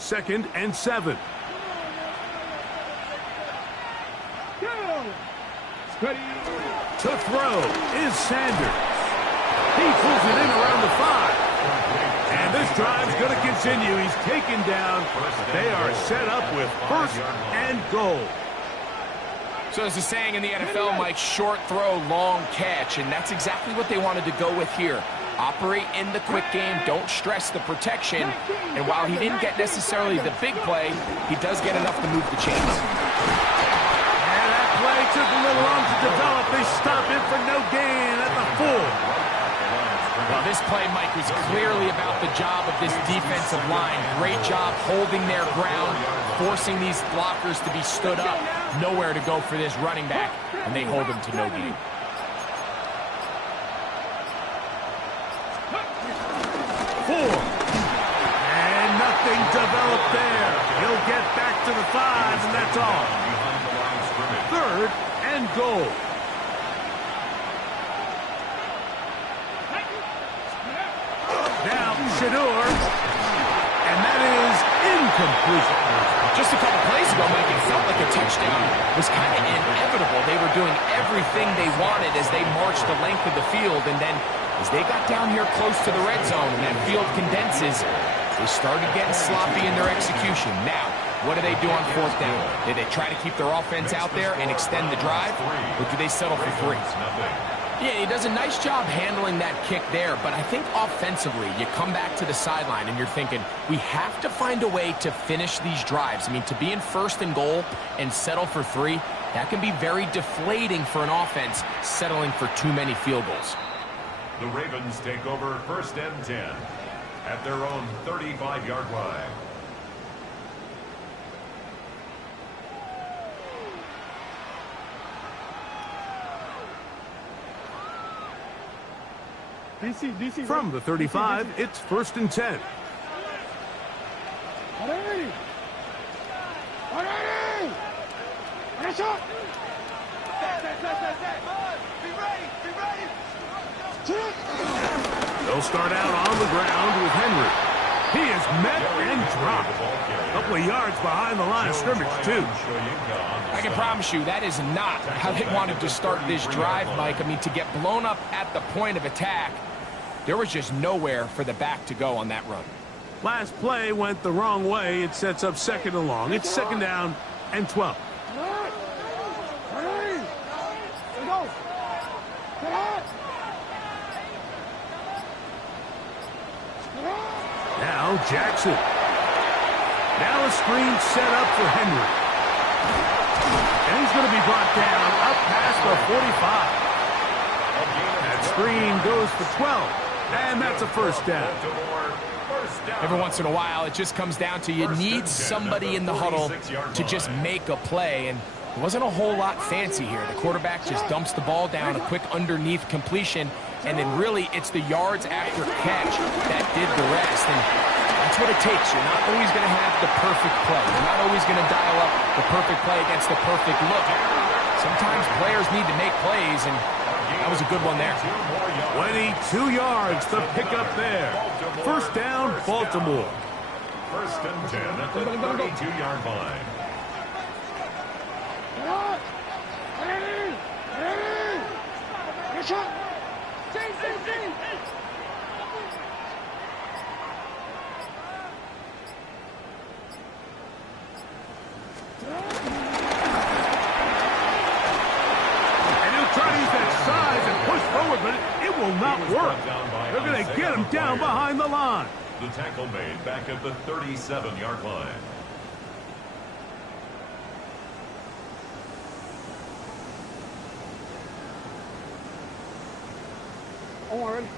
2nd and 7. To throw is Sanders. He pulls it in around the 5. And this drive's going to continue. He's taken down. They are set up with 1st and goal. So there's a saying in the NFL, Mike, short throw, long catch. And that's exactly what they wanted to go with here. Operate in the quick game. Don't stress the protection. And while he didn't get necessarily the big play, he does get enough to move the chains. Play took a little long to develop. They stop it for no gain at the 4. Well, this play, Mike, was clearly about the job of this defensive line. Great job holding their ground, forcing these blockers to be stood up. Nowhere to go for this running back, and they hold him to no gain. And nothing developed there. He'll get back to the 5, and that's all. 3rd and goal. Now Shador, and that is incomplete. Just a couple plays ago, Mike, it felt like a touchdown was kind of inevitable. They were doing everything they wanted as they marched the length of the field, and then as they got down here close to the red zone and that field condenses, they started getting sloppy in their execution. Now, what do they do on 4th down? Do they try to keep their offense out there and extend the drive, or do they settle for 3? Yeah, he does a nice job handling that kick there, but I think offensively, you come back to the sideline and you're thinking, we have to find a way to finish these drives. I mean, to be in 1st and goal and settle for 3, that can be very deflating for an offense settling for too many field goals. The Ravens take over 1st and 10 at their own 35-yard line. From the 35, it's 1st and 10. They'll start out on the ground with Henry. He is met and dropped. A couple of yards behind the line of scrimmage, too. I can promise you that is not how they wanted to start this drive, Mike. I mean, to get blown up at the point of attack, there was just nowhere for the back to go on that run. Last play went the wrong way. It sets up 2nd and long. It's 2nd down and 12. Now Jackson. Now a screen set up for Henry. And he's going to be brought down up past the 45. That screen goes for 12. And that's a 1st down. Every once in a while, it just comes down to you need somebody in the huddle to just make a play. And it wasn't a whole lot fancy here. The quarterback just dumps the ball down, a quick underneath completion, and then really it's the yards after catch that did the rest. And that's what it takes. You're not always going to have the perfect play. You're not always going to dial up the perfect play against the perfect look. Sometimes players need to make plays, and that was a good one there. 22 yards to pick up there. 1st down, Baltimore. 1st and 10 at the 32-yard line. Will not work. They're going to get him down behind the line. The tackle made back at the 37-yard line.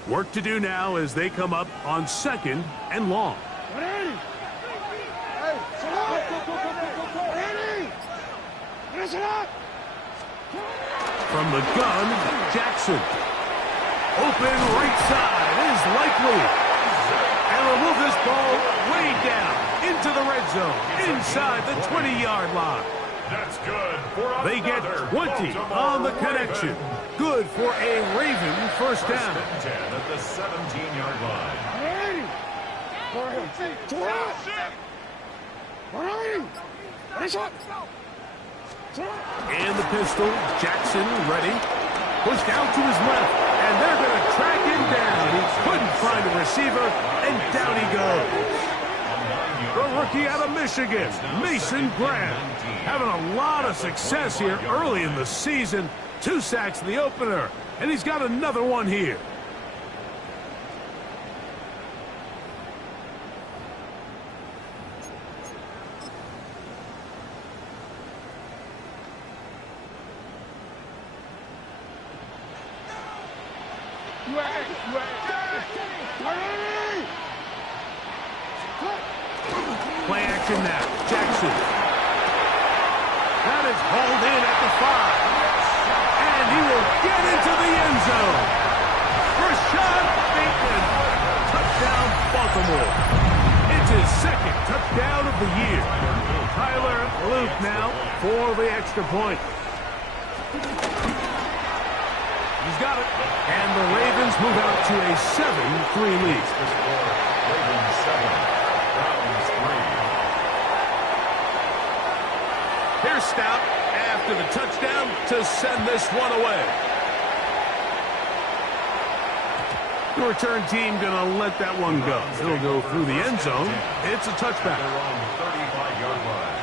Work to do now as they come up on 2nd and long. From the gun, Jackson. Open right side is likely. And will move this ball way down into the red zone, inside the 20-yard line. That's good. They get 20 on the connection. Good for a Raven 1st down. 10 at the 17-yard line. And the pistol, Jackson ready. Pushed out to his left, and they're going to track him down. He couldn't find a receiver, and down he goes. The rookie out of Michigan, Mason Graham, having a lot of success here early in the season. 2 sacks in the opener, and he's got another one here. Play action now. Jackson. That is hauled in at the 5. And he will get into the end zone. Rashad Bateman. Touchdown, Baltimore. It's his 2nd touchdown of the year. Tyler Luke now for the extra point. He's got it. And the Ravens move out to a 7-3 lead. Ravens 7. Browns 3. Here's Stout after the touchdown to send this one away. The return team going to let that one go. It'll go through the end zone. It's a touchback. They're on the 35-yard line.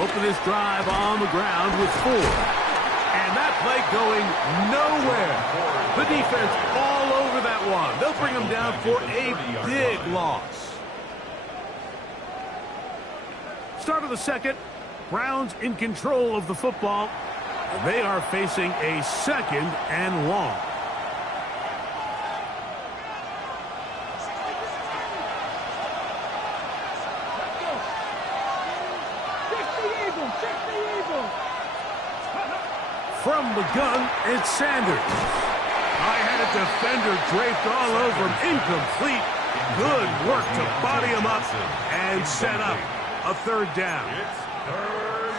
Open this drive on the ground with 4. And that play going nowhere. The defense all over that one. They'll bring him down for a big loss. Start of the 2nd. Browns in control of the football. They are facing a 2nd and long. From the gun, it's Sanders. I had a defender draped all over him. Incomplete. Good work to body him up and set up a 3rd down.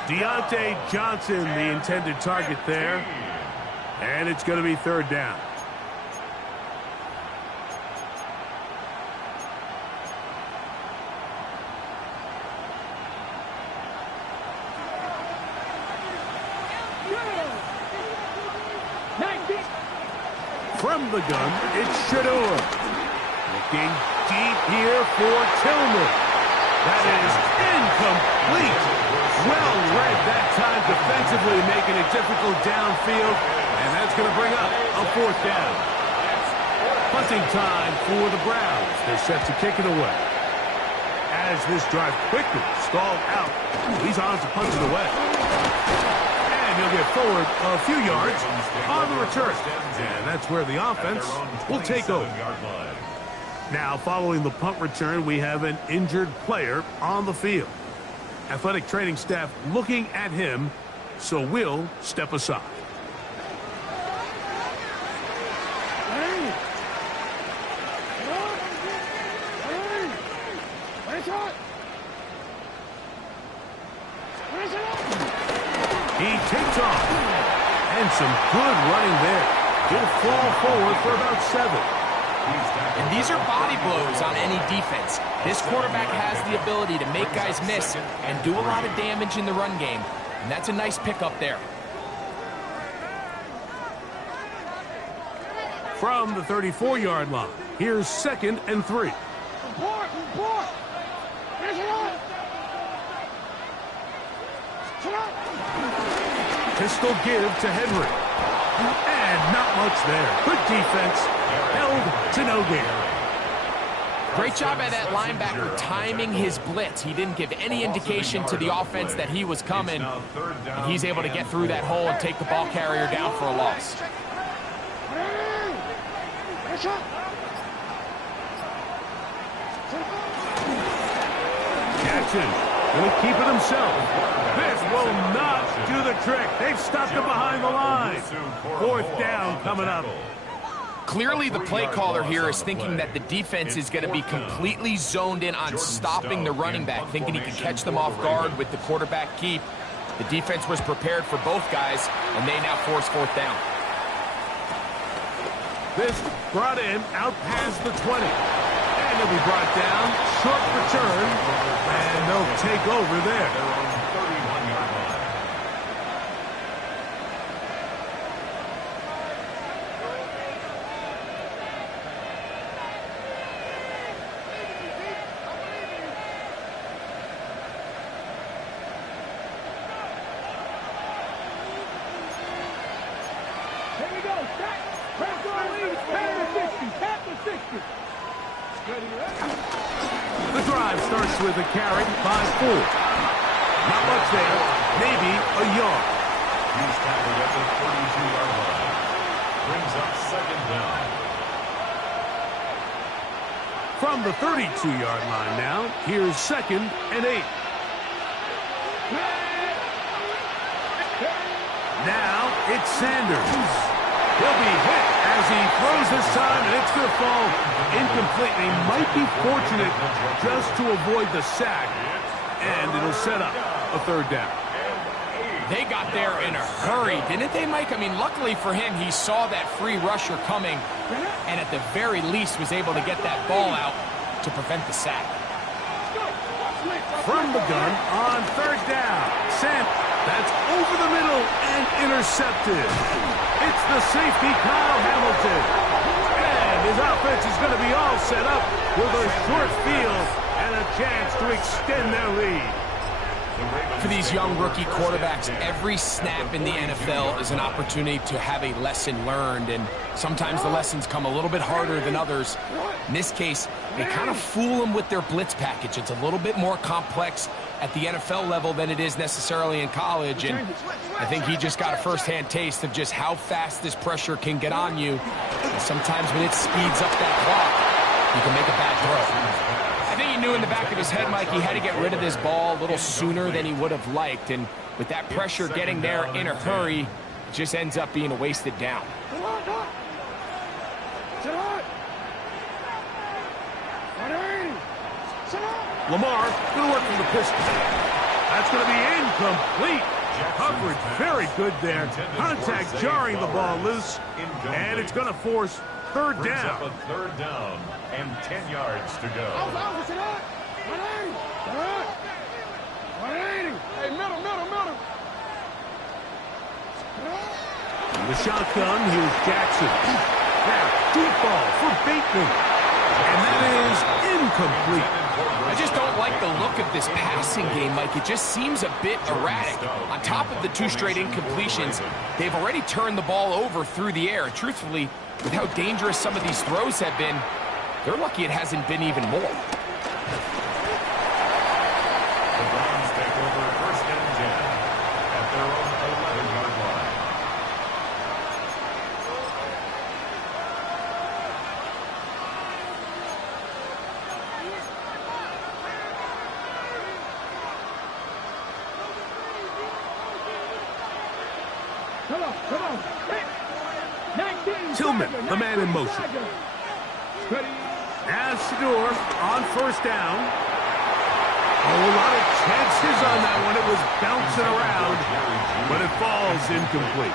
Deontay Johnson, the intended target there. And it's going to be 3rd down. From the gun, it's Shador. Looking deep here for Tillman. That is incomplete. Well read that time defensively, making it difficult downfield. And that's going to bring up a 4th down. Punting time for the Browns. They're set to kick it away. As this drive quickly stalled out, he's on to punt it away. And he'll get forward a few yards on the return. And that's where the offense will take over. Now, following the punt return, we have an injured player on the field. Athletic training staff looking at him, so we'll step aside. He takes off. And some good running there. He'll fall forward for about 7. And these are body blows on any defense. This quarterback has the ability to make guys miss and do a lot of damage in the run game. And that's a nice pickup there. From the 34-yard line, here's 2nd and 3. Pistol give to Henry. And not much there. Good defense. Held to no gain. Great job by that linebacker timing his blitz. He didn't give any indication to the offense that he was coming. And he's able to get through that hole and take the ball carrier down for a loss. Jackson going to keep it himself. This will not do the trick. They've stopped him behind the line. 4th down coming up. Clearly, the play caller here is thinking that the defense is going to be completely zoned in on stopping the running back, thinking he can catch them off guard with the quarterback keep. The defense was prepared for both guys, and they now force fourth down. This brought in out past the 20. And he'll be brought down. Short return. And they'll take over there. The drive starts with a carry by 4. Not much there. Maybe a yard. He's tackled at the 32-yard line. Brings up second down. From the 32-yard line now, here's 2nd and 8. Now it's Sanders. He'll be hit as he throws this time, and it's going to fall incomplete. They might be fortunate just to avoid the sack, and it'll set up a 3rd down. They got there in a hurry, didn't they, Mike? I mean, luckily for him, he saw that free rusher coming, and at the very least was able to get that ball out to prevent the sack. From the gun on 3rd down. That's over the middle and intercepted. It's the safety, Kyle Hamilton. And his offense is going to be all set up with a short field and a chance to extend their lead. For these young rookie quarterbacks, every snap in the NFL is an opportunity to have a lesson learned, and sometimes the lessons come a little bit harder than others. In this case, they kind of fool them with their blitz package. It's a little bit more complex at the NFL level than it is necessarily in college, and I think he just got a first-hand taste of just how fast this pressure can get on you. And sometimes when it speeds up that clock, you can make a bad throw. I think he knew in the back of his head, Mike, he had to get rid of this ball a little sooner than he would have liked, and with that pressure getting there in a hurry, it just ends up being a wasted down. Lamar going to work from the pistol. That's going to be incomplete. Coverage very good there. Contact jarring the ball loose, and it's going to force 3rd down. A 3rd down and 10 yards to go. In the shotgun, here's Jackson. Now, deep ball for Bateman. And that is incomplete. I just don't like the look of this passing game, Mike. It just seems a bit erratic. On top of the 2 straight incompletions, they've already turned the ball over through the air. Truthfully, with how dangerous some of these throws have been, they're lucky it hasn't been even more. The Browns take over 1st and 10 at their own 11-yard line. Tillman, the man in motion. Now Shador on 1st down. Oh, a lot of chances on that one. It was bouncing around, but it falls incomplete.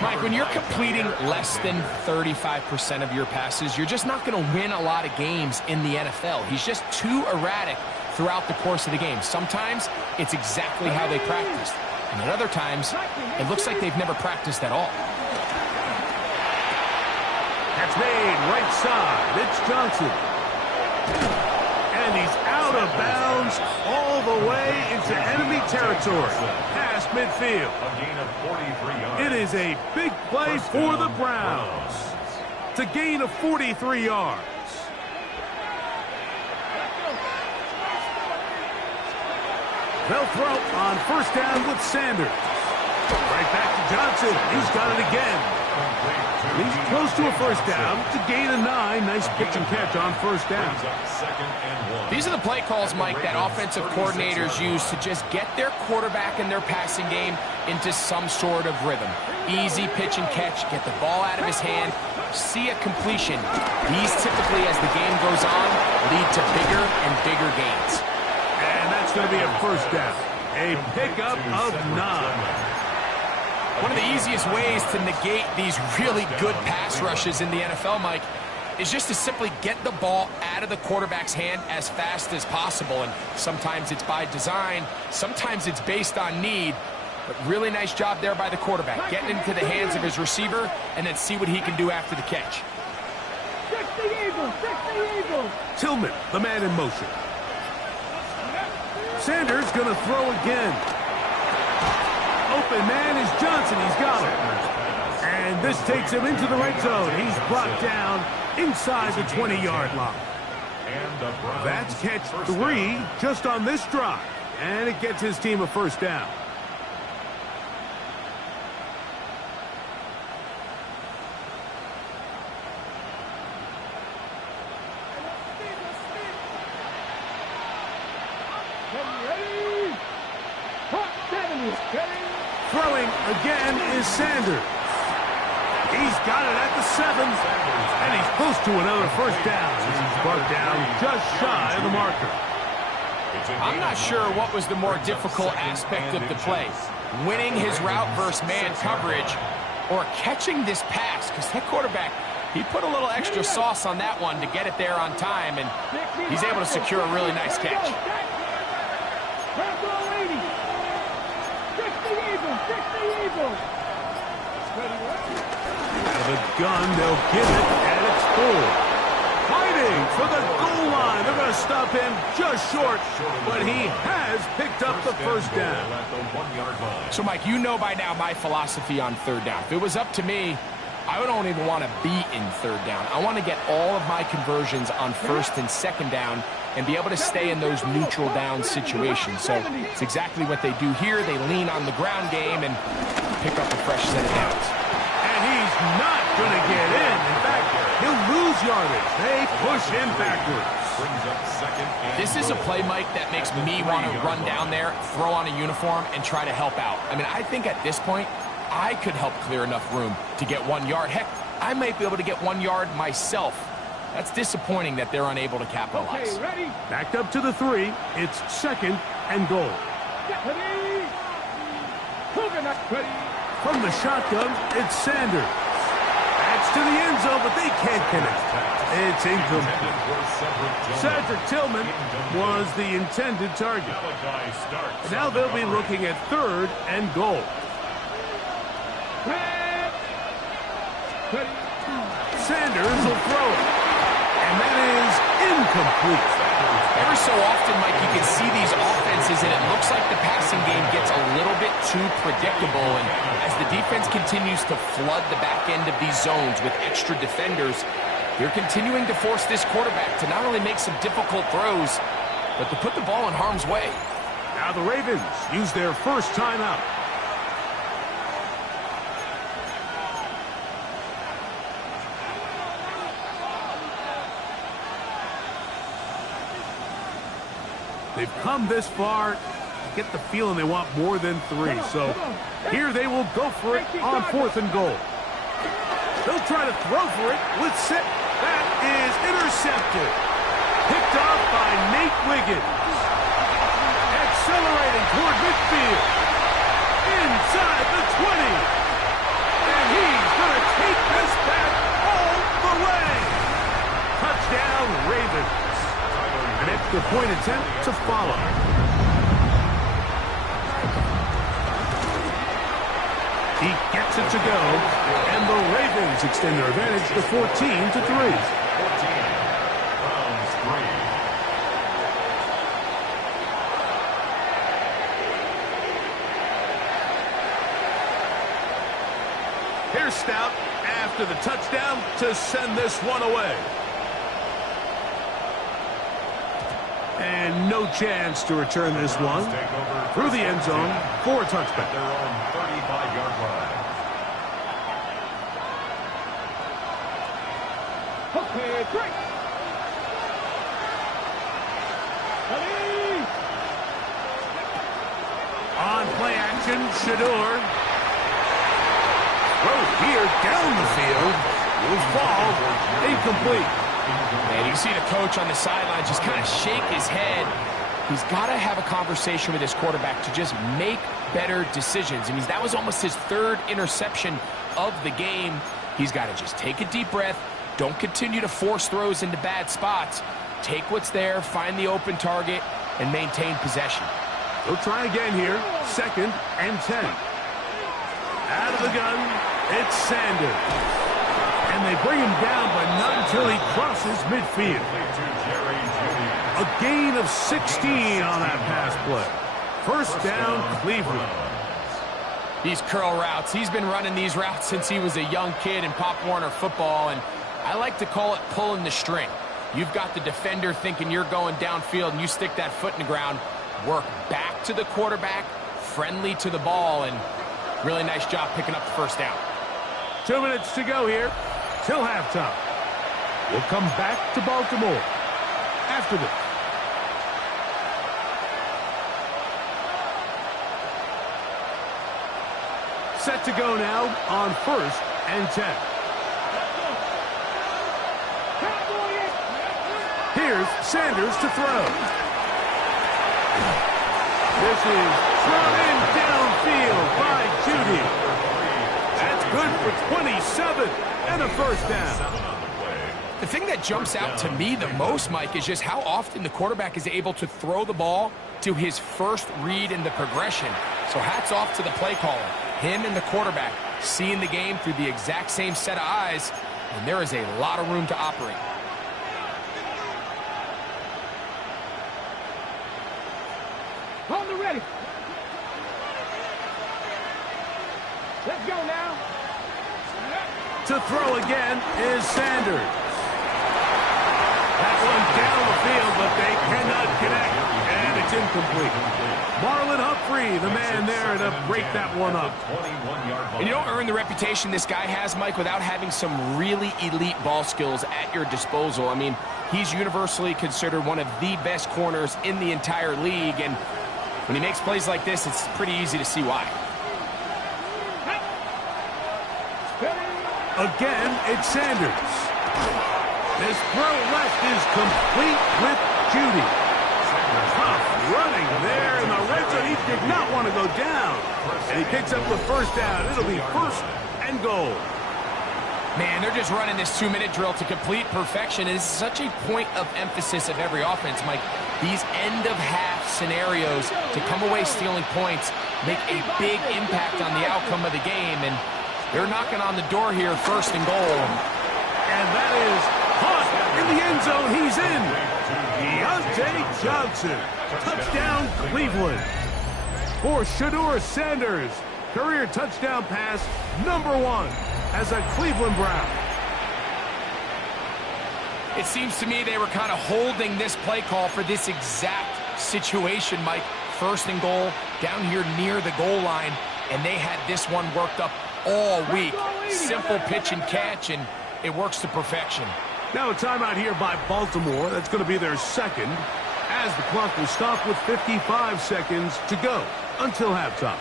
Mike, when you're completing less than 35% of your passes, you're just not going to win a lot of games in the NFL. He's just too erratic throughout the course of the game. Sometimes it's exactly how they practiced, and at other times, it looks like they've never practiced at all. That's made right side. It's Johnson. And he's out of bounds all the way into enemy territory. Past midfield. A gain of 43 yards. It is a big play for the Browns. It's a gain of 43 yards. They'll throw on 1st down with Sanders. Right back to Johnson. He's got it again. He's close to a first down to gain a 9. Nice pitch and catch on first down. These are the play calls, Mike, that offensive coordinators use to just get their quarterback and their passing game into some sort of rhythm. Easy pitch and catch, get the ball out of his hand, see a completion. These typically, as the game goes on, lead to bigger and bigger gains. And that's going to be a first down. A pickup of 9. One of the easiest ways to negate these really good pass rushes in the NFL, Mike, is just to simply get the ball out of the quarterback's hand as fast as possible. And sometimes it's by design, sometimes it's based on need. But really nice job there by the quarterback, getting into the hands of his receiver and then see what he can do after the catch. Tillman, the man in motion. Sanders going to throw again. Open man is Johnson. He's got him. And this takes him into the red zone. He's brought down inside the 20-yard line. That's catch 3 just on this drive. And it gets his team a first down. Throwing again is Sanders. He's got it at the 7, and he's close to another first down. He's brought down just shy of the marker. I'm not sure what was the more difficult aspect of the play, winning his route versus man coverage or catching this pass, because that quarterback, he put a little extra sauce on that one to get it there on time, and he's able to secure a really nice catch. Out of the gun, they'll give it, and it's full. Fighting for the goal line. They're going to stop him just short, but he has picked up the first down. So, Mike, you know by now my philosophy on third down. If it was up to me, I don't even want to be in third down. I want to get all of my conversions on first and second down and be able to stay in those neutral down situations. So it's exactly what they do here. They lean on the ground game and pick up a fresh set of downs. And he's not going to get in. In fact, he'll lose yardage. They push him backwards. This is a play, Mike, that makes me want to run down there, throw on a uniform, and try to help out. I mean, I think at this point, I could help clear enough room to get 1 yard. Heck, I might be able to get 1 yard myself. That's disappointing that they're unable to capitalize. Okay, ready? Backed up to the 3. It's second and goal. From the shotgun, it's Sanders. That's to the end zone, but they can't connect. It's incomplete. Cedric Tillman was the intended target. Now they'll be looking at third and goal. Sanders will throw it. And that is incomplete. Every so often, Mike, you can see these offenses, and it looks like the passing game gets a little bit too predictable. And as the defense continues to flood the back end of these zones with extra defenders, they're continuing to force this quarterback to not only make some difficult throws, but to put the ball in harm's way. Now the Ravens use their first timeout. They've come this far. Get the feeling they want more than 3. So here they will go for it on 4th and goal. They'll try to throw for it with 6. That is intercepted. Picked off by Nate Wiggins. Accelerating toward midfield. Inside the 20. And he's going to take this back all the way. Touchdown, Ravens. An extra point attempt to follow. He gets it to go, and the Ravens extend their advantage to 14-3. Here's Stout after the touchdown to send this one away. And no chance to return this one through the end zone for a touchback. On play action, Shador. Throw here down the field. Will fall. Incomplete. And you see the coach on the sideline just kind of shake his head. He's got to have a conversation with his quarterback to just make better decisions. I mean, that was almost his third interception of the game. He's got to just take a deep breath. Don't continue to force throws into bad spots. Take what's there, find the open target, and maintain possession. They'll try again here. 2nd and 10. Out of the gun, it's Sanders. And they bring him down, but not until he crosses midfield. A gain of 16 on that pass play. First down, Cleveland. These curl routes, he's been running these routes since he was a young kid in Pop Warner football, and I like to call it pulling the string. You've got the defender thinking you're going downfield, and you stick that foot in the ground, work back to the quarterback, friendly to the ball, and really nice job picking up the first down. 2 minutes to go here till halftime. We'll come back to Baltimore after this. Set to go now on 1st and 10. Here's Sanders to throw. This is thrown in downfield by Judy. That's good for 27 and a first down. The thing that jumps out to me the most, Mike, is just how often the quarterback is able to throw the ball to his first read in the progression. So hats off to the play caller. Him and the quarterback seeing the game through the exact same set of eyes, and there is a lot of room to operate. On the ready. Let's go now. To throw again is Sanders. That one down the field, but they cannot connect, and it's incomplete. Marlon Humphrey, the man there to break that one up. And you don't earn the reputation this guy has, Mike, without having some really elite ball skills at your disposal. I mean, he's universally considered one of the best corners in the entire league, and when he makes plays like this, it's pretty easy to see why. Again, it's Sanders. This throw left is complete with Judy. Tough running there in the red zone. He did not want to go down. And he picks up the first down. It'll be 1st and goal. Man, they're just running this 2-minute drill to complete perfection. It is such a point of emphasis of every offense, Mike. These end-of-half scenarios to come away stealing points make a big impact on the outcome of the game. And they're knocking on the door here, 1st and goal. And that is caught in the end zone. He's in. Deontay Johnson. Touchdown, Cleveland. For Shador Sanders. Career touchdown pass, #1 as a Cleveland Brown. It seems to me they were kind of holding this play call for this exact situation, Mike. 1st and goal, down here near the goal line, and they had this one worked up all week. Simple pitch and catch, and it works to perfection. Now a timeout here by Baltimore. That's going to be their 2nd, as the clock will stop with 55 seconds to go until halftime.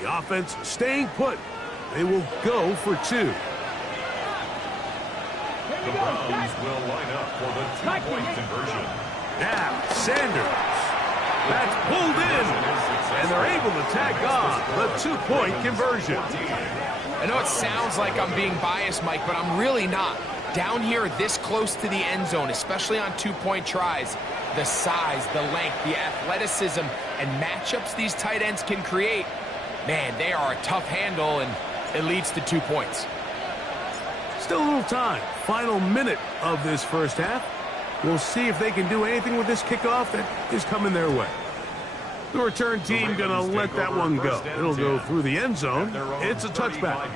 The offense staying put. They will go for 2. The Browns will line up for the 2-point conversion. Now, Sanders. That's pulled in, and they're able to tack on the 2-point conversion. I know it sounds like I'm being biased, Mike, but I'm really not. Down here this close to the end zone, especially on 2-point tries, the size, the length, the athleticism, and matchups these tight ends can create, man, they are a tough handle, and it leads to 2 points. Still a little time. Final minute of this first half. We'll see if they can do anything with this kickoff that is coming their way. The return team going to let that one go. It'll go through the end zone. It's a touchback.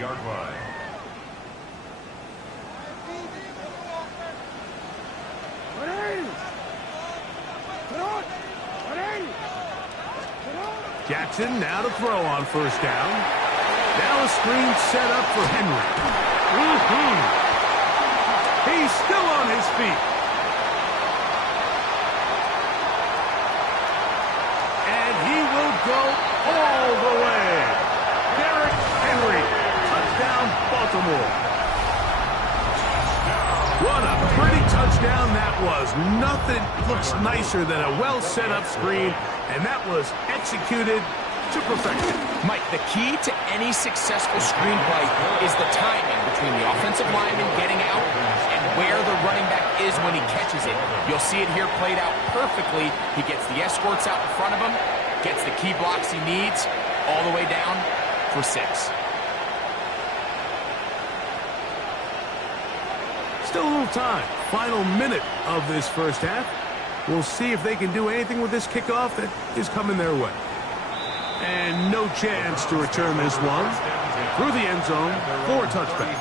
Jackson now to throw on 1st down. Now a screen set up for Henry. He's still on his feet. And he will go all the way. Derrick Henry, touchdown, Baltimore. What a pretty touchdown that was. Nothing looks nicer than a well-set-up screen, and that was executed to perfection. Mike, the key to any successful screenplay is the timing between the offensive lineman getting out and where the running back is when he catches it. You'll see it here played out perfectly. He gets the escorts out in front of him, gets the key blocks he needs, all the way down for 6. Still a little time. Final minute of this first half. We'll see if they can do anything with this kickoff that is coming their way. And no chance to return this one through the end zone for a touchback.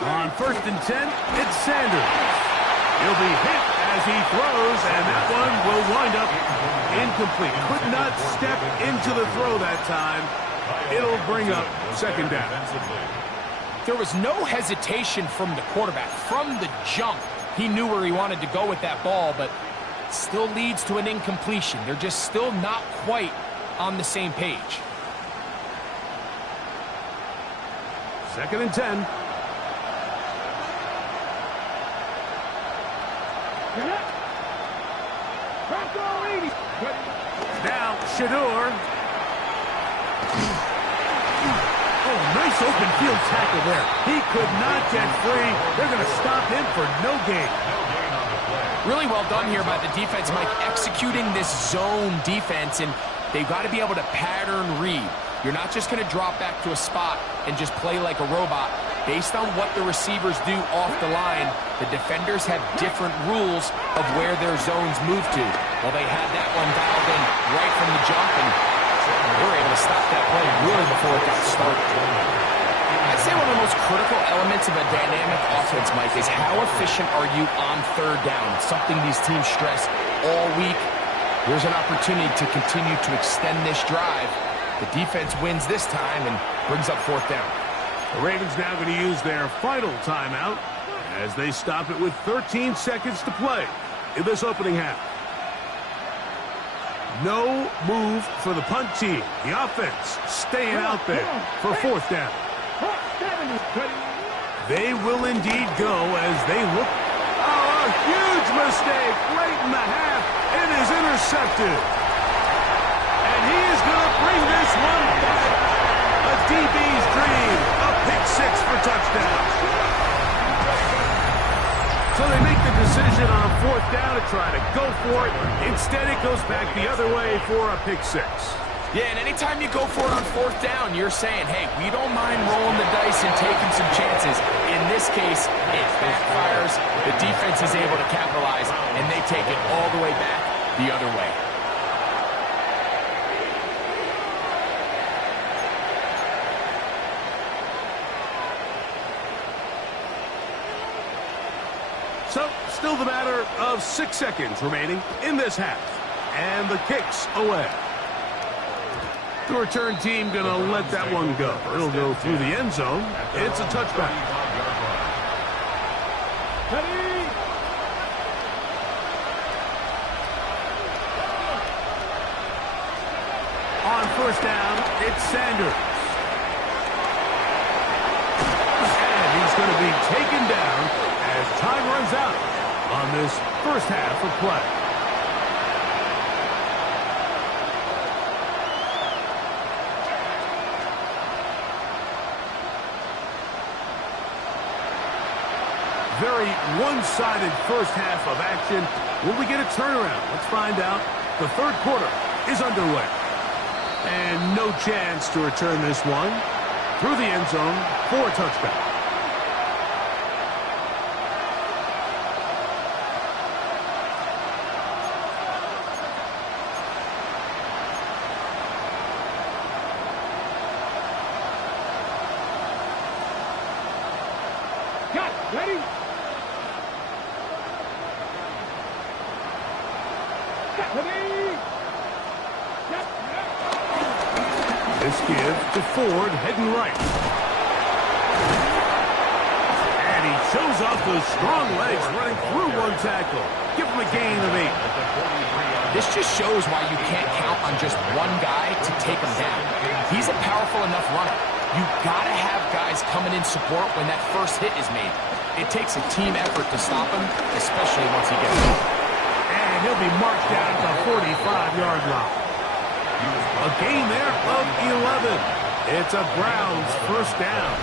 On 1st and 10, it's Sanders. He'll be hit as he throws, and that one will wind up incomplete. Could not step into the throw that time. It'll bring up 2nd down. There was no hesitation from the quarterback. From the jump, he knew where he wanted to go with that ball, but it still leads to an incompletion. They're just still not quite on the same page. 2nd and 10. Now, Shador. Oh, nice open field tackle there. He could not get free. They're going to stop him for no gain. Really well done here by the defense, Mike, executing this zone defense, and they've got to be able to pattern read. You're not just going to drop back to a spot and just play like a robot. Based on what the receivers do off the line, the defenders have different rules of where their zones move to. Well, they had that one dialed in right from the jump, and they were able to stop that play really before it got started. I'd say one of the most critical elements of a dynamic offense, Mike, is how efficient are you on 3rd down? It's something these teams stress all week. Here's an opportunity to continue to extend this drive. The defense wins this time and brings up 4th down. The Ravens now going to use their final timeout as they stop it with 13 seconds to play in this opening half. No move for the punt team. The offense staying out there for 4th down. They will indeed go as they look. Oh, a huge mistake late in the half. It is intercepted. And he is going to bring this one back. A DB's dream. A pick 6 for touchdown. So they make the decision on 4th down to try to go for it. Instead, it goes back the other way for a pick 6. Yeah, and anytime you go for it on 4th down, you're saying, hey, we don't mind rolling the dice and taking some chances. In this case, it backfires. The defense is able to capitalize, and they take it all the way back the other way. So, still the matter of 6 seconds remaining in this half. And the kick's away. The return team going to let that one go. It'll go through the end zone. It's a touchback. On 1st down, it's Sanders. And he's going to be taken down as time runs out on this first half of play. Very one-sided first half of action. Will we get a turnaround? Let's find out. The 3rd quarter is underway. And no chance to return this one through the end zone for a touchback. Ready? This give to Ford, heading right. And he shows off those strong legs running through one tackle. Give him a gain of 8. This just shows why you can't count on just one guy to take him down. He's a powerful enough runner. You gotta have guys coming in support when that first hit is made. It takes a team effort to stop him, especially once he gets home. And he'll be marked down at the 45-yard line. A gain there of 11. It's a Browns first down.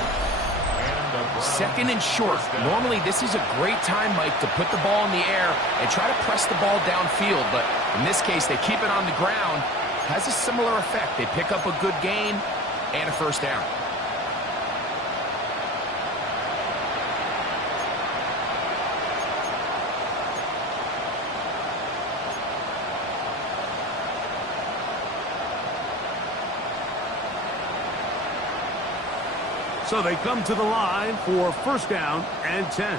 Second and short. Normally this is a great time, Mike, to put the ball in the air and try to press the ball downfield. But in this case, they keep it on the ground. Has a similar effect. They pick up a good gain and a first down. So they come to the line for first down and 10.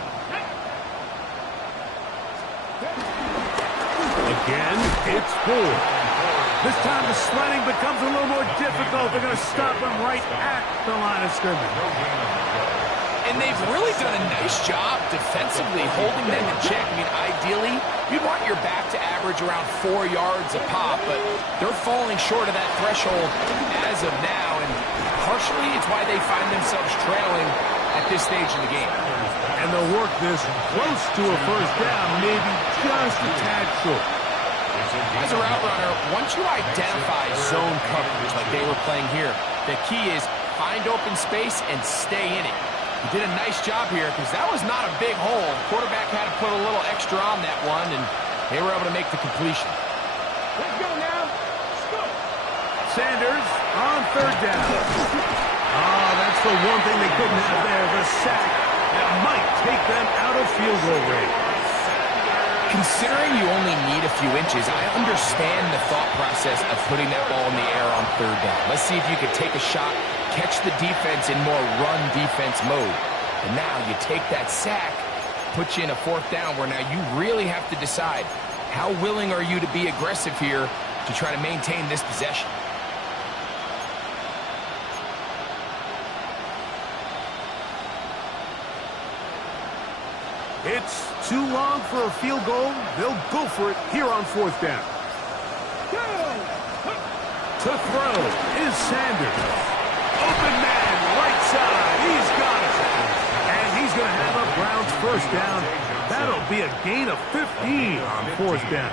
Again, it's Ford. This time the sledding becomes a little more difficult. They're going to stop him right at the line of scrimmage. And they've really done a nice job defensively holding them in check. I mean, ideally, you'd want your back to average around 4 yards a pop, but they're falling short of that threshold as of now, and partially it's why they find themselves trailing at this stage in the game. And they'll work this close to a first down, maybe just a tad short. As a route runner, once you identify zone coverage like they were playing here, the key is find open space and stay in it. He did a nice job here because that was not a big hole. Quarterback had to put a little extra on that one, and they were able to make the completion. Let's go now. Score. Sanders on third down. Oh, that's the one thing they couldn't have there, the sack that might take them out of field goal range. Considering you only need a few inches, I understand the thought process of putting that ball in the air on third down. Let's see if you can take a shot, catch the defense in more run defense mode. And now you take that sack, put you in a fourth down where now you really have to decide how willing are you to be aggressive here to try to maintain this possession. It's too long for a field goal. They'll go for it here on fourth down. To throw is Sanders. Open man, right side. He's got it. And he's going to have a Browns first down. That'll be a gain of 15 on fourth down.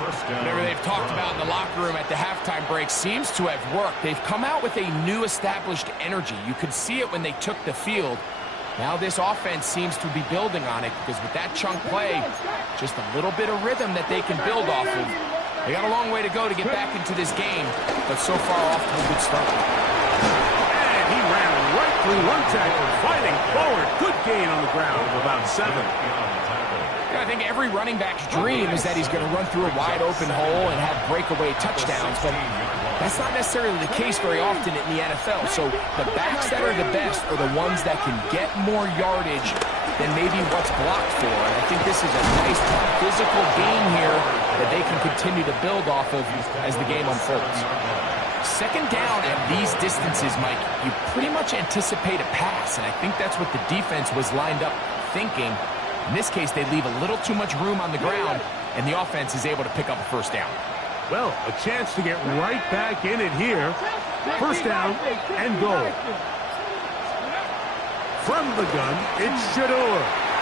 Whatever they've talked about in the locker room at the halftime break seems to have worked. They've come out with a new established energy. You could see it when they took the field. Now this offense seems to be building on it because with that chunk play, just a little bit of rhythm that they can build off of. They got a long way to go to get back into this game, but so far off to a good start. And he ran right through one tackle, fighting forward. Good gain on the ground of about 7. I think every running back's dream is that he's going to run through a wide open hole and have breakaway touchdowns, but that's not necessarily the case very often in the NFL. So the backs that are the best are the ones that can get more yardage than maybe what's blocked for. And I think this is a nice physical gain here that they can continue to build off of as the game unfolds. Second down at these distances, Mike, you pretty much anticipate a pass, and I think that's what the defense was lined up thinking. In this case, they leave a little too much room on the ground, and the offense is able to pick up a first down. Well, a chance to get right back in it here. First down and goal. From the gun, it's Shador.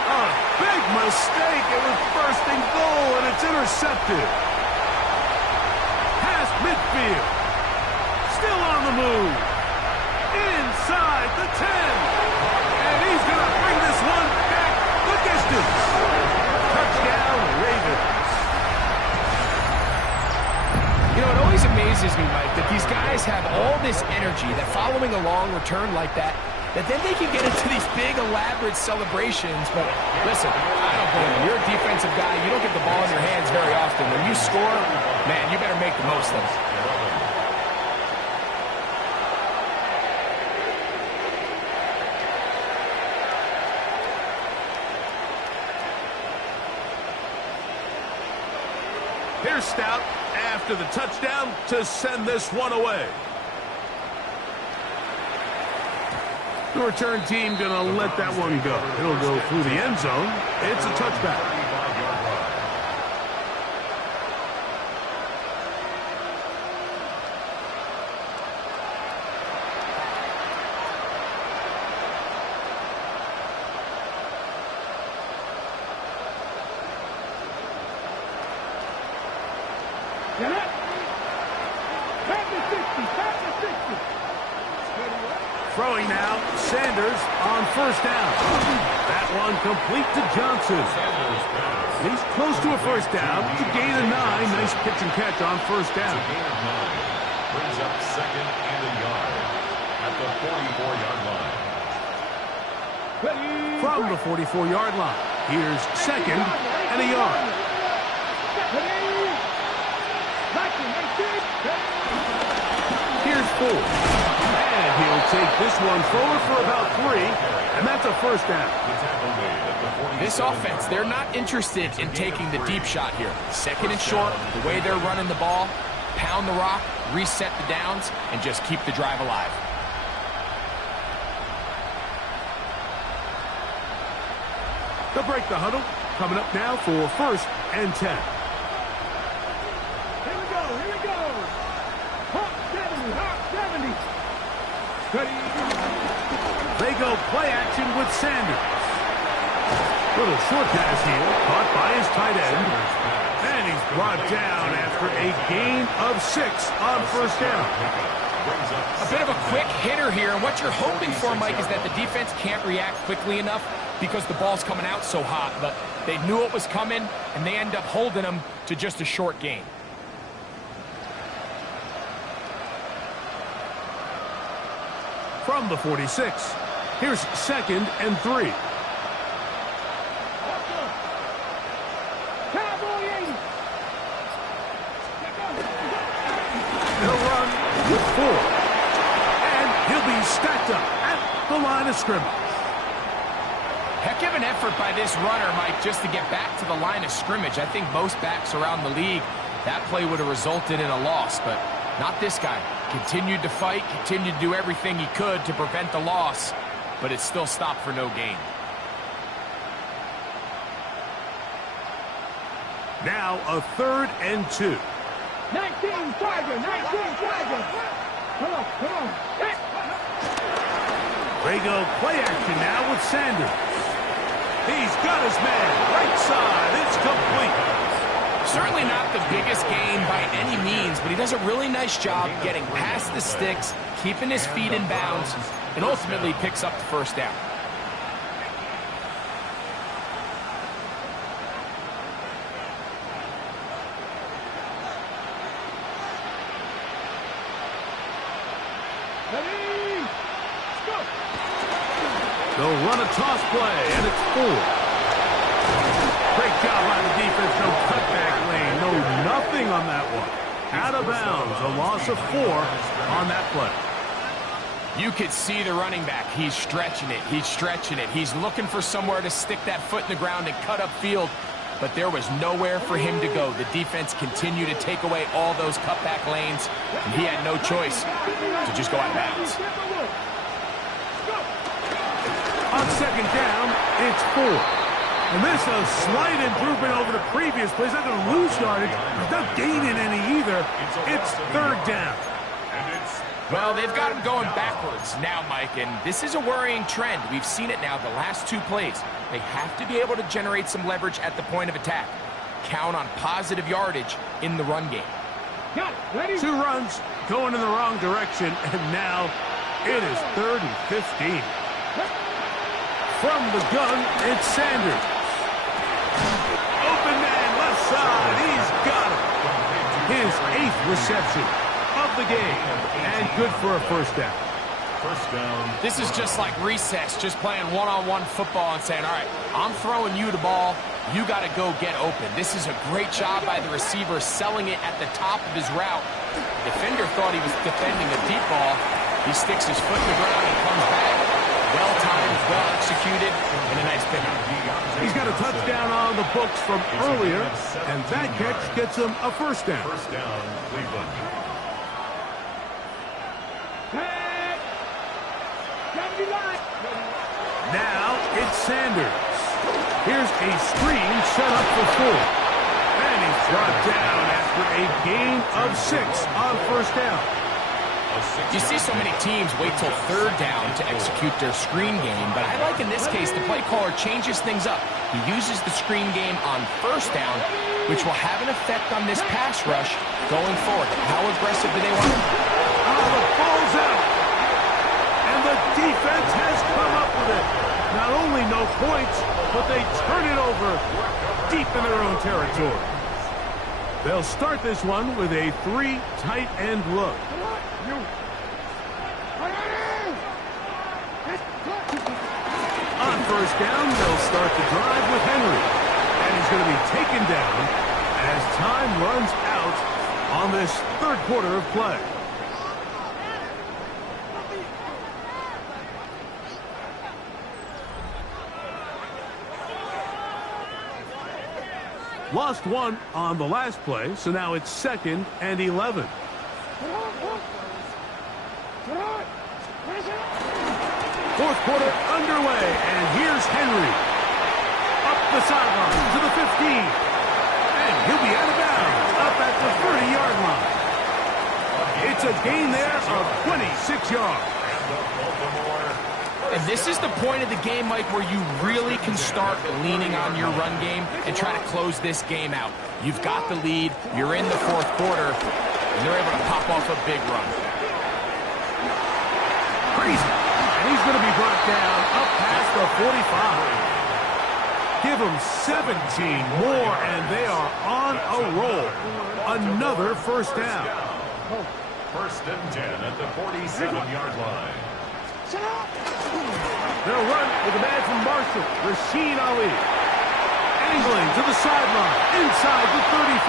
A big mistake. It was first and goal, and it's intercepted. Past midfield. Still on the move. Inside the 10. And he's going to bring this one back the distance. Touchdown, Ravens. You know, it always amazes me, Mike, that these guys have all this energy, that following a long return like that then they can get into these big, elaborate celebrations. But listen, I don't blame you. You're a defensive guy. You don't get the ball in your hands very often. When you score, man, you better make the most of it. Here's Stout after the touchdown to send this one away. The return team going to let that one go. It'll go through the end zone. It's a touchback. Get it? Back to 60. Back to 60. Throwing now, Sanders on first down. That one complete to Johnson. He's close to a first down. To gain of 9. Nice pitch and catch on first down. Gain of 9. Brings up second and a yard at the 44-yard line. From the 44-yard line, here's second and a yard. Here's 4. And he'll take this one forward for about 3. And that's a first down. This offense, they're not interested in taking the deep shot here. Second and short, the way they're running the ball, pound the rock, reset the downs, and just keep the drive alive. They'll break the huddle. Coming up now for first and 10. Here we go. Here we go. Hawk 70. Hawk 70. Ready. They go play action with Sanders. Little short pass here, caught by his tight end. And he's brought down after a gain of 6 on first down. A bit of a quick hitter here, and what you're hoping for, Mike, is that the defense can't react quickly enough because the ball's coming out so hot. But they knew it was coming, and they end up holding them to just a short gain. From the 46, here's second and 3. He'll run with 4. And he'll be stacked up at the line of scrimmage. Heck of an effort by this runner, Mike, just to get back to the line of scrimmage. I think most backs around the league, that play would have resulted in a loss, but not this guy. Continued to fight, continued to do everything he could to prevent the loss, but it still stopped for no gain. Now a third and 2. 19 Tiger. 19 Tiger. Come on. Come on. They go play action now with Sanders. He's got his man right side. It's complete. Certainly not the biggest gain by any means, but he does a really nice job getting past the sticks, keeping his feet in bounds, and ultimately picks up the first down. They'll run a toss play, and it's 4. Great job by the defense. No cutback lane. No nothing on that one. Out of bounds. A loss of 4 on that play. You could see the running back. He's stretching it. He's stretching it. He's looking for somewhere to stick that foot in the ground and cut up field. But there was nowhere for him to go. The defense continued to take away all those cutback lanes, and he had no choice to just go out of bounds. On second down, it's 4. And this is a slight improvement over the previous plays. Not going to lose yardage. He's not gaining any either. It's third down. Well, they've got him going backwards now, Mike, and this is a worrying trend. We've seen it now the last 2 plays. They have to be able to generate some leverage at the point of attack. Count on positive yardage in the run game. 2 runs going in the wrong direction, and now it is 3rd and 15. From the gun, it's Sanders. Open man, left side. He's got it. His 8th reception of the game, and good for a first down. First down. This is just like recess, just playing one-on-one football and saying, all right, I'm throwing you the ball. You got to go get open. This is a great job by the receiver selling it at the top of his route. The defender thought he was defending a deep ball. He sticks his foot in the ground and comes back. Well-timed, well-executed, and a nice pickup. He's got a touchdown on the books from earlier, and that catch gets him a first down. First down, Cleveland. Now it's Sanders. Here's a screen set up for 4. And he's brought down after a gain of 6 on first down. You see so many teams wait till third down to execute their screen game, but I like in this case the play caller changes things up. He uses the screen game on first down, which will have an effect on this pass rush going forward. How aggressive do they want to? Oh, the ball's out. And the defense has come up with it. Not only no points, but they turn it over deep in their own territory. They'll start this one with a 3 tight end look. On first down, they'll start the drive with Henry. And he's going to be taken down as time runs out on this third quarter of play. Lost 1 on the last play, so now it's 2nd and 11. Fourth quarter underway, and here's Henry. Up the sideline to the 15. And he'll be out of bounds, up at the 30-yard line. It's a gain there of 26 yards. And this is the point of the game, Mike, where you really can start leaning on your run game and try to close this game out. You've got the lead, you're in the fourth quarter, and they're able to pop off a big run. Crazy. And he's going to be brought down up past the 45. Give them 17 more, and they are on a roll. Another first down. First and 10 at the 47-yard line. They'll run with a man from Marshall, Rashid Ali. Angling to the sideline, inside the 35.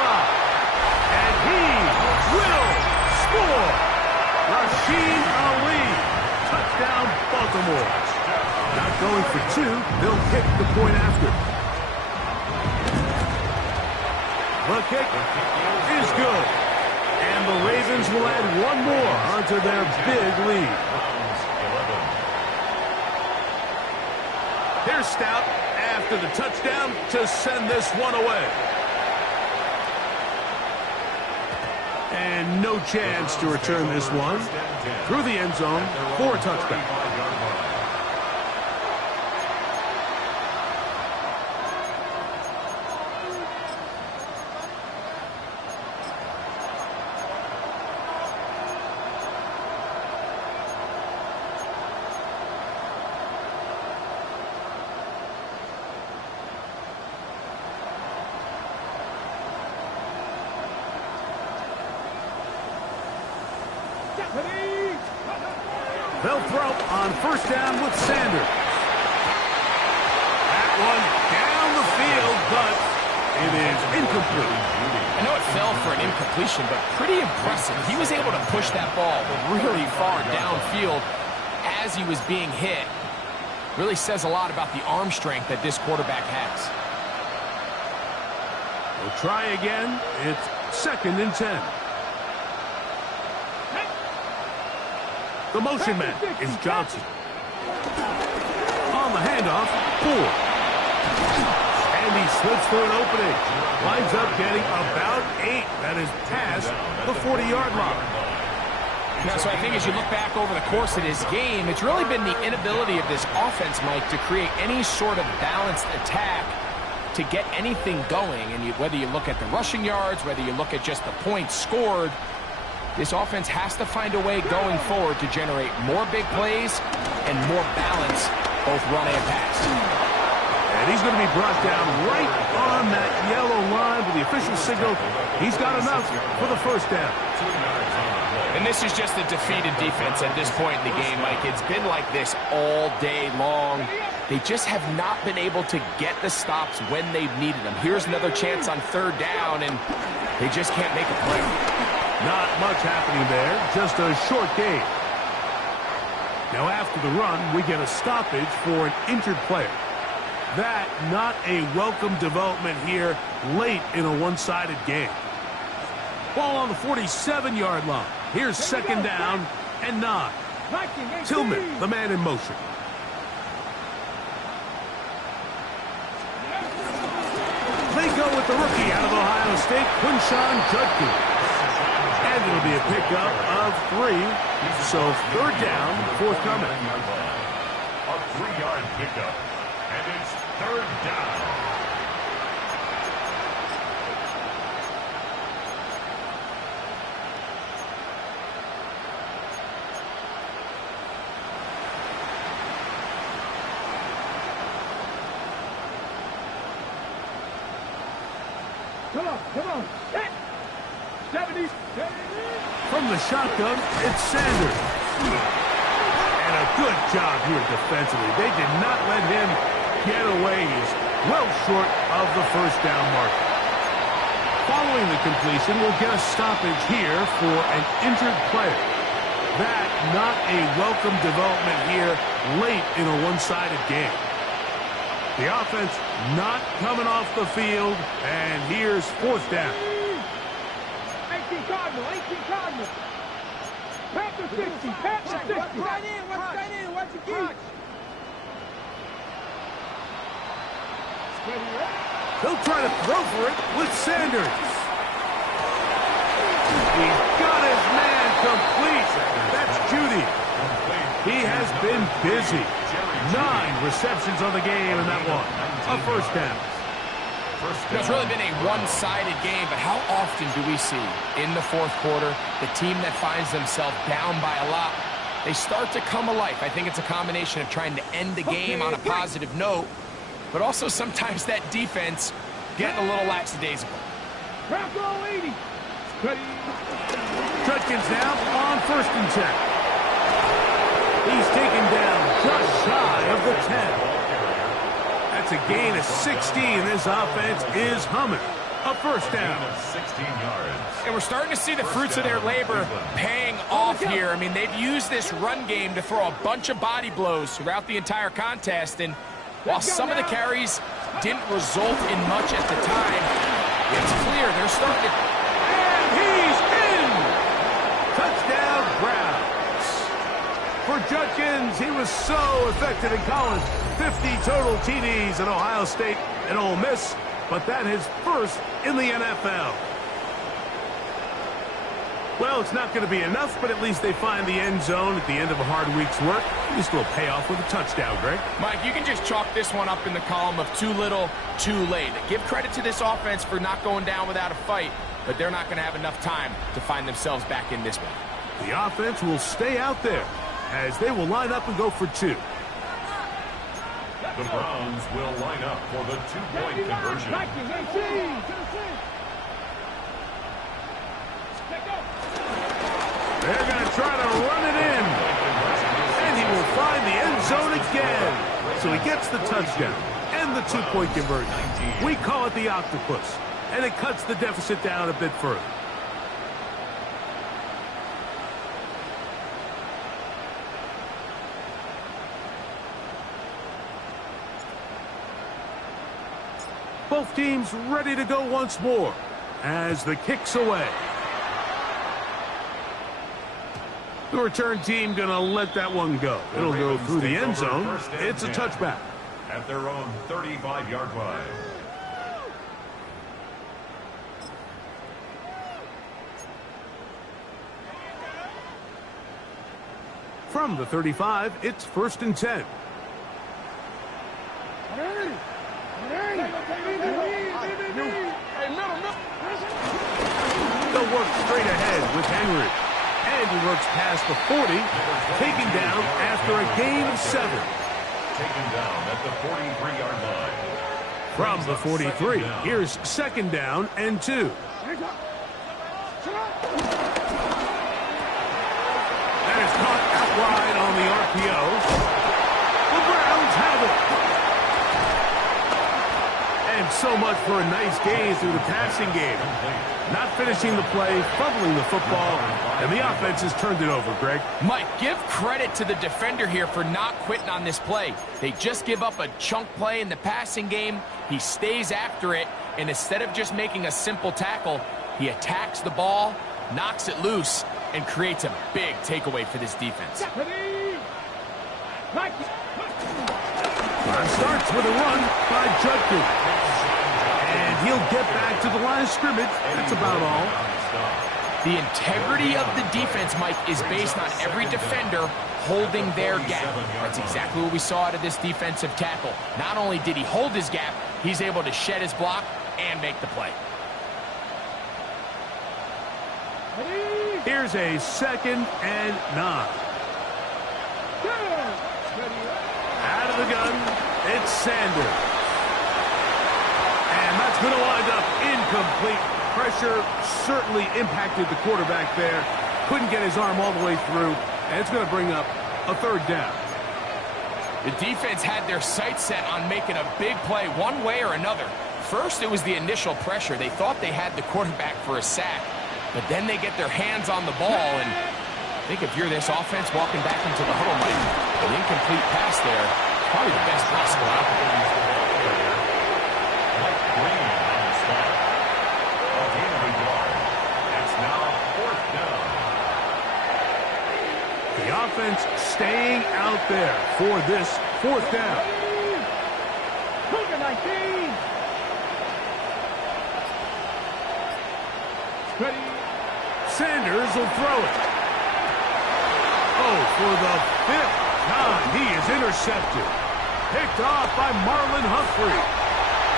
And he will score. Rashid Ali. Touchdown, Baltimore. Not going for 2. They'll kick the point after. The kick is good. And the Ravens will add 1 more onto their big lead. Here's Stout after the touchdown to send this one away. And no chance to return this one. Through the end zone for a touchdown. They'll throw on first down with Sanders. That one down the field, but it is incomplete. I know it fell for an incompletion, but pretty impressive. He was able to push that ball really far downfield as he was being hit. Really says a lot about the arm strength that this quarterback has. We'll try again. It's 2nd and 10. The motion man is Johnson. On the handoff, Ford. And he slips through an opening. Winds up getting about 8. That is past the 40-yard line. Now, so I think as you look back over the course of this game, it's really been the inability of this offense, Mike, to create any sort of balanced attack to get anything going. And whether you look at the rushing yards, whether you look at just the points scored, this offense has to find a way going forward to generate more big plays and more balance, both run and pass. And he's going to be brought down right on that yellow line with the official signal. He's got enough for the first down. And this is just a defeated defense at this point in the game, Mike. It's been like this all day long. They just have not been able to get the stops when they've needed them. Here's another chance on third down, and they just can't make a play. Not much happening there, just a short gain. Now after the run, we get a stoppage for an injured player. That not a welcome development here late in a one-sided game. Ball on the 47-yard line. Here's second down and 9. Tillman, the man in motion. They go with the rookie out of Ohio State, Quinshon Judkins. And it'll be a pickup of 3. So third down, forthcoming. A 3-yard pickup. And it's third down. Come on. Hit. 70. From the shotgun, it's Sanders. And a good job here defensively. They did not let him get away. He's well short of the first down mark. Following the completion, we'll get a stoppage here for an injured player. That not a welcome development here late in a one-sided game. The offense not coming off the field, and here's fourth down. 18 Cardinal. Pat the 60. Watch the key. He'll try to throw for it with Sanders. He's got his man complete. That's Judy. He has been busy. 9 receptions on the game in that one. A first down. It's really been a one-sided game, but how often do we see in the fourth quarter the team that finds themselves down by a lot, they start to come alive. I think it's a combination of trying to end the game on a positive note, but also sometimes that defense getting a little lackadaisical. Bronco 80. Judkins now on first and 10. He's taken down just shy of the 10. That's a gain of 16. This offense is humming. A first down. 16 yards. And we're starting to see the fruits of their labor paying off here. I mean, they've used this run game to throw a bunch of body blows throughout the entire contest. And while some of the carries didn't result in much at the time, it's clear they're starting to... And he's in! Touchdown, Browns. For Judkins, he was so effective in college. 50 total TDs at Ohio State and Ole Miss, but that his first in the NFL. Well, it's not going to be enough, but at least they find the end zone at the end of a hard week's work. At least will pay off with a touchdown, Greg. Mike, you can just chalk this one up in the column of too little, too late. Give credit to this offense for not going down without a fight, but they're not going to have enough time to find themselves back in this one. The offense will stay out there as they will line up and go for 2. The Browns will line up for the 2-point conversion. They're going to try to run it in. And he will find the end zone again. So he gets the touchdown and the 2-point conversion. We call it the octopus. And it cuts the deficit down a bit further. Both teams ready to go once more as the kick's away. The return team going to let that one go. It'll go through the end zone. It's a touchback. At their own 35-yard line. From the 35, it's first and 10. They'll work straight ahead with Henry. And he works past the 40, taken down after a gain of 7. Taken down at the 43-yard line. From the 43, here's second down and 2. That is caught out wide on the RPO. The Browns have it. And Not so much for a nice gain through the passing game. Not finishing the play, fumbling the football, and the offense has turned it over, Greg. Mike, give credit to the defender here for not quitting on this play. They just give up a chunk play in the passing game. He stays after it, and instead of just making a simple tackle, he attacks the ball, knocks it loose, and creates a big takeaway for this defense. Starts with a run by Judkins. And he'll get back to the line of scrimmage. That's about all. The integrity of the defense, Mike, is based on every defender holding their gap. That's exactly what we saw out of this defensive tackle. Not only did he hold his gap, he's able to shed his block and make the play. Here's a 2nd and 9. Out of the gun, it's Sanders. And that's going to wind up incomplete. Pressure certainly impacted the quarterback there. Couldn't get his arm all the way through, and it's going to bring up a 3rd down. The defense had their sights set on making a big play one way or another. First, it was the initial pressure. They thought they had the quarterback for a sack, but then they get their hands on the ball, and I think if you're this offense walking back into the huddle, Mike, an incomplete pass there, probably the best possible outcome. The offense staying out there for this 4th down. Sanders will throw it. Oh, for the 5th time, he is intercepted. Picked off by Marlon Humphrey.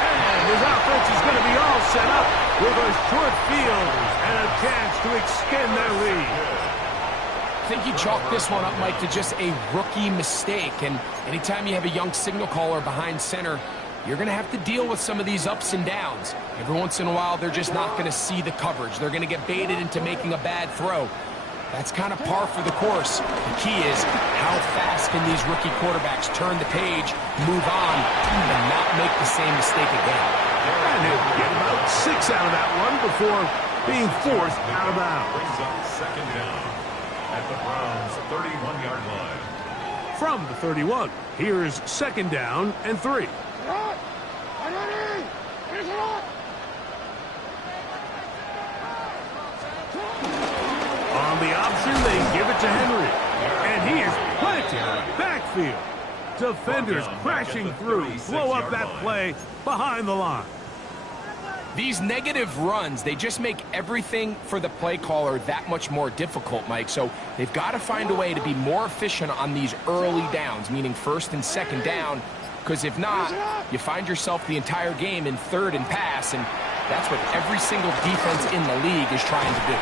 And his offense is going to be all set up with a short field and a chance to extend their lead. I think you chalk this one up, Mike, to just a rookie mistake. And anytime you have a young signal caller behind center, you're going to have to deal with some of these ups and downs. Every once in a while, they're just not going to see the coverage. They're going to get baited into making a bad throw. That's kind of par for the course. The key is how fast can these rookie quarterbacks turn the page, move on, and not make the same mistake again. And he'll get about 6 out of that one before being forced out of bounds. Brings up 2nd down at the Browns' 31-yard line. From the 31, here's 2nd down and 3. On the option, they give it to Henry. And he is planted in the backfield. Defenders crashing through, blow up that play behind the line. These negative runs, they just make everything for the play caller that much more difficult, Mike. So they've got to find a way to be more efficient on these early downs, meaning 1st and 2nd down, because if not, you find yourself the entire game in 3rd and pass, and that's what every single defense in the league is trying to do.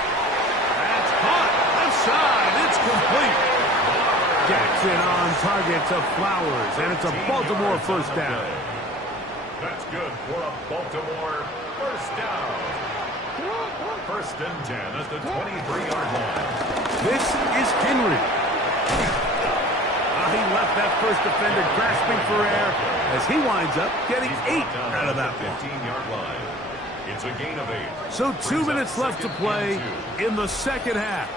That's caught. Left side. It's complete. Jackson on target to Flowers, and it's a Baltimore 1st down. That's good for a Baltimore 1st down. 1st and 10 at the 23-yard line. This is Henry. He left that first defender grasping for air as he winds up getting 8 out of that one. 15-yard line. It's a gain of 8. So 2 minutes left to play in the 2nd half.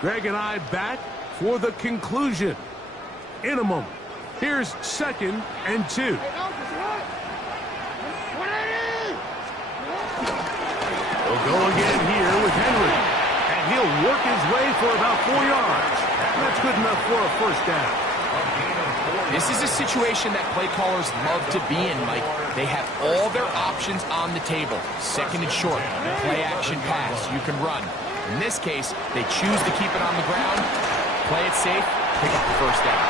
Greg and I back for the conclusion in a moment. Here's 2nd and 2. We'll go again here with Henry. And he'll work his way for about 4 yards. That's good enough for a 1st down. This is a situation that play callers love to be in, Mike. They have all their options on the table. 2nd and short, play action pass, you can run. In this case, they choose to keep it on the ground, play it safe, pick up the 1st down.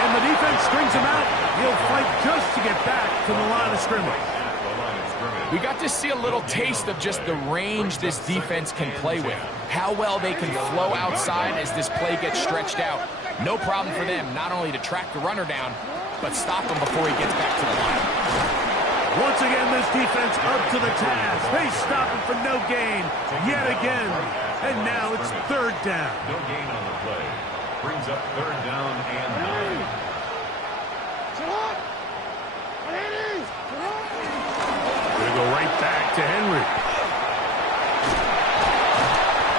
And the defense strings him out. He'll fight just to get back to the line of scrimmage. We got to see a little taste of just the range this defense can play with. How well they can flow outside as this play gets stretched out. No problem for them not only to track the runner down, but stop him before he gets back to the line. Once again, this defense up to the task. They stop him for no gain yet again. And now it's 3rd down. No gain on the play. Brings up 3rd down and 9. They go right back to Henry.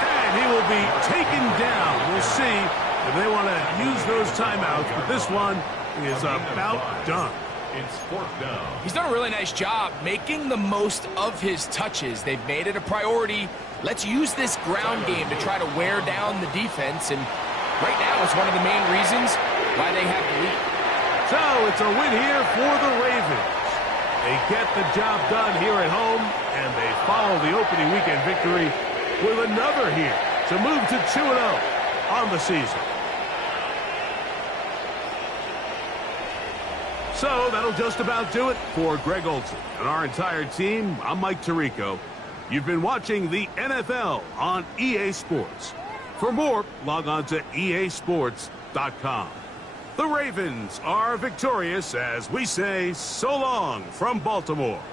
And he will be taken down. We'll see if they want to use those timeouts, but this one is about done. It's fourth down. He's done a really nice job making the most of his touches. They've made it a priority. Let's use this ground game to try to wear down the defense, and right now it's one of the main reasons why they have the lead. So it's a win here for the Ravens. They get the job done here at home, and they follow the opening weekend victory with another here to move to 2-0 on the season. So that'll just about do it for Greg Olsen and our entire team. I'm Mike Tirico. You've been watching the NFL on EA Sports. For more, log on to easports.com. The Ravens are victorious as we say so long from Baltimore.